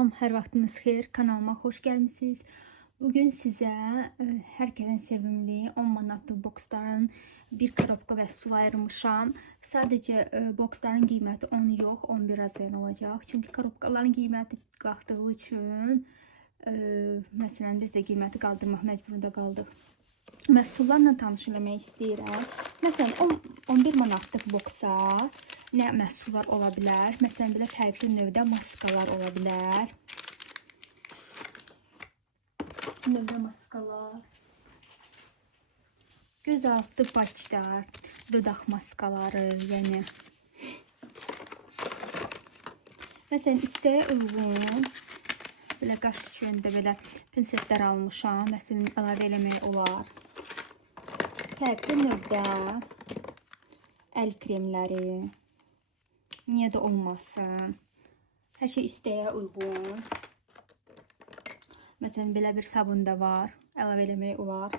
Salam, hər vaxtınız xeyir. Kanalıma xoş gəlmisiniz. Bugün sizə hər kəsin sevimli 10 manatlıq boksların bir korobka və sul ayırmışam. Sadəcə boksların qiyməti 10 yox, 11 azən olacaq. Çünki korobkaların qiyməti qalxdığı üçün məsələn biz də qiyməti qaldırmaq məcburunda qaldıq. Məhsullarla tanış eləmək istəyirəm. Məsələn 11 manatlıq boksa nə məhsullar ola bilər? Məsələn, belə fərqli növdə maskalar ola bilər. Növdə maskalar. Göz altı patçlar, dodaq maskaları, yəni. Məsələn, istəyə uyğun belə qaş üçündə belə pensetlər almışam. Məsələn, əlavə eləmək olar. Fərqli növdə əl kremləri. Niyə də olmasın? Hər şey istəyə uyğun. Məsələn, belə bir sabun da var. Əlavə eləmək olar.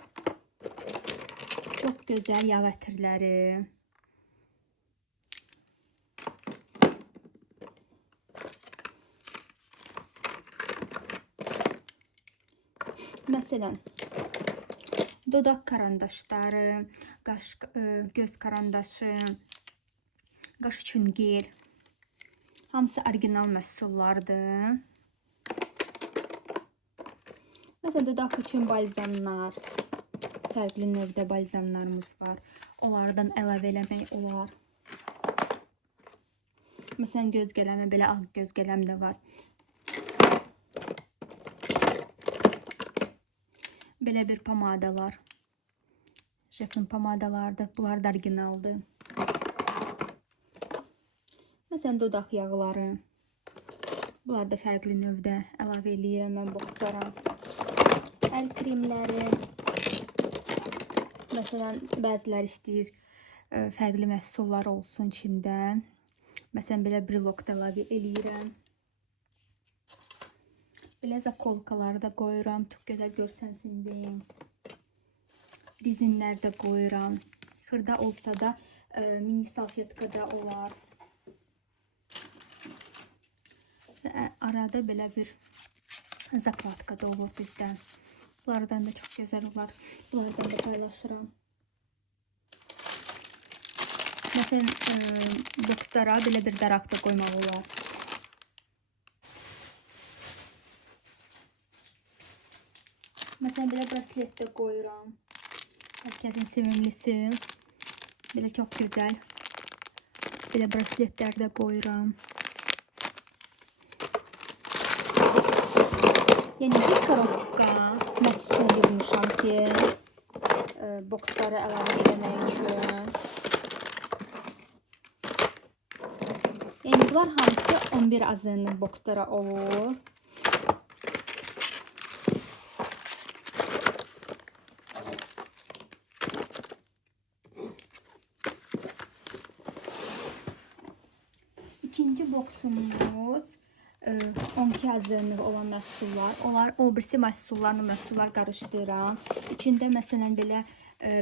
Çox gözəl yağ ətirləri. Məsələn, dodaq karandaşları, göz karandaşı, qaş üçün gel. Hamısı orijinal məhsullardır. Məsələn, dodaq üçün balzamlar, fərqli növdə balzamlarımız var. Onlardan əlavə eləmək olar. Məsələn, göz qələmi, belə ağ göz qələm də var. Belə bir pomadalar. Şefin pomadalardır. Bunlar da orijinaldır. Məsələn, dodaq yağları. Bunlar da fərqli növdə əlavə eləyirəm mən bokslara. Əl kremləri. Məsələn, bəziləri istəyir fərqli məhsullar olsun içində. Məsələn, belə brelok da əlavə eləyirəm. Belə zakolkaları da qoyuram. Çox gözəl görsənsin deyə. Dizinlər də qoyuram. Xırda olsa da mini salfetka da olar. Arada belə bir zakladka da olur bizdə. Bunlardan da çox gözəl olar. Bunlardan da paylaşıram. Məsələn, bokslara belə bir daraq da qoymaq olar. Məsələn, belə braslet də qoyuram. Hər kəsin sevimlisi. Belə çox gözəl. Belə brasletlər də qoyuram. Yəni bir korobka məhsul yığmışam ki, bokslara əlavə eləmək üçün. Yəni bunlar hamısı 11 azənli bokslara olur. İkinci boksumuz 12 azənli olan məhsullar. O birisi məhsullar qarışdıram. İçində məsələn belə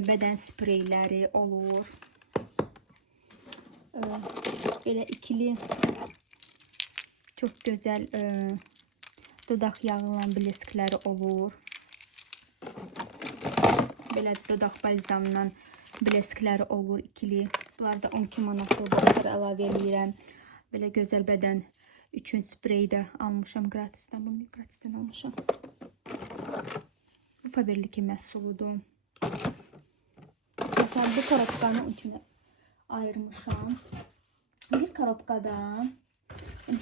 bədən spreyləri olur. Belə ikili çox gözəl dodaq yağılan bleskləri olur. Belə dodaq balzamla bleskləri olur ikili. Bunlar da 12 manatlıq bokslara əlavə eləyirəm. Belə gözəl bədən üçün sprey də almışam gratisdən. Bunu gratisdən almışam. Bu Faberlikin məhsuludur. Məsələn, bu korobkanın içinə ayırmışam. Bir korobkada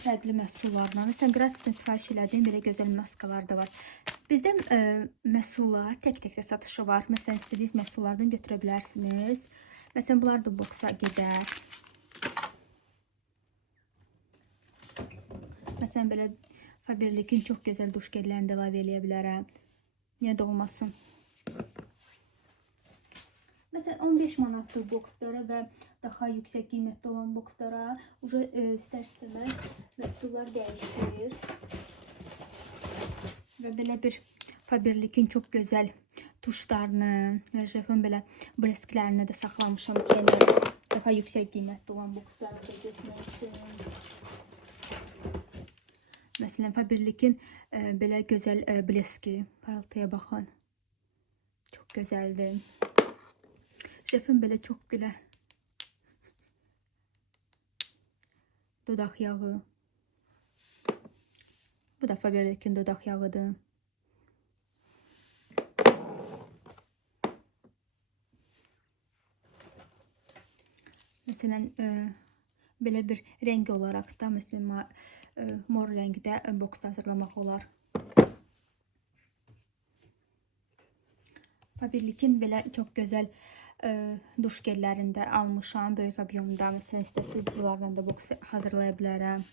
fərqli məhsullarla. Məsələn, gratisdən sifariş elədiyim belə gözəl maskalar da var. Bizdə məhsullar tək-tək də satışı var. Məsələn, istədiyiniz məhsullardan götürə bilərsiniz. Məsələn, bunlar da boksa gedər. Məsələn, belə Faberlikin çox gözəl duş gellərini də əlavə eləyə bilərəm. Niyə də olmasın. Məsələn, 15 manatlıq bokslara və daha yüksək qiymətli olan bokslara istər-istəməz məhsullar dəyişir. Və belə bir Faberlikin çox gözəl tuşlarını və şefin belə bresklərini də saxlamışam ki, daha yüksək qiymətli olan bokslara da getmək üçün. Məsələn, Faberlic'in belə gözəl bleski, parıltıya baxın. Çox gözəldir. Jefin belə çox belə dodaq yağı. Bu da Faberlic'in dodaq yağıdır. Məsələn, belə bir rəng olaraq da, məsələn, mor rəngdə boksda hazırlamaq olar. Faberlic'in belə çox gözəl duş gellərində almışam, böyük obyomda. Məsələn, istəsiniz bunlardan da boks hazırlaya bilərəm.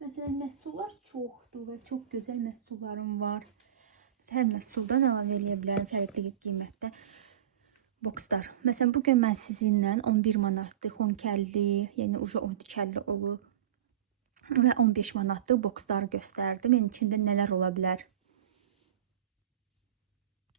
Məsələn, məhsullar çoxdur və çox gözəl məhsullarım var. Hər məhsuldan əlavə eləyə bilərəm fərqli qiymətdə bokslar. Məsələn, bugün mən sizinlə 11 manatlıq 12.50, yəni uca 12.50 olur və 15 manatlıq boksları göstərdim. Yəni içində nələr ola bilər.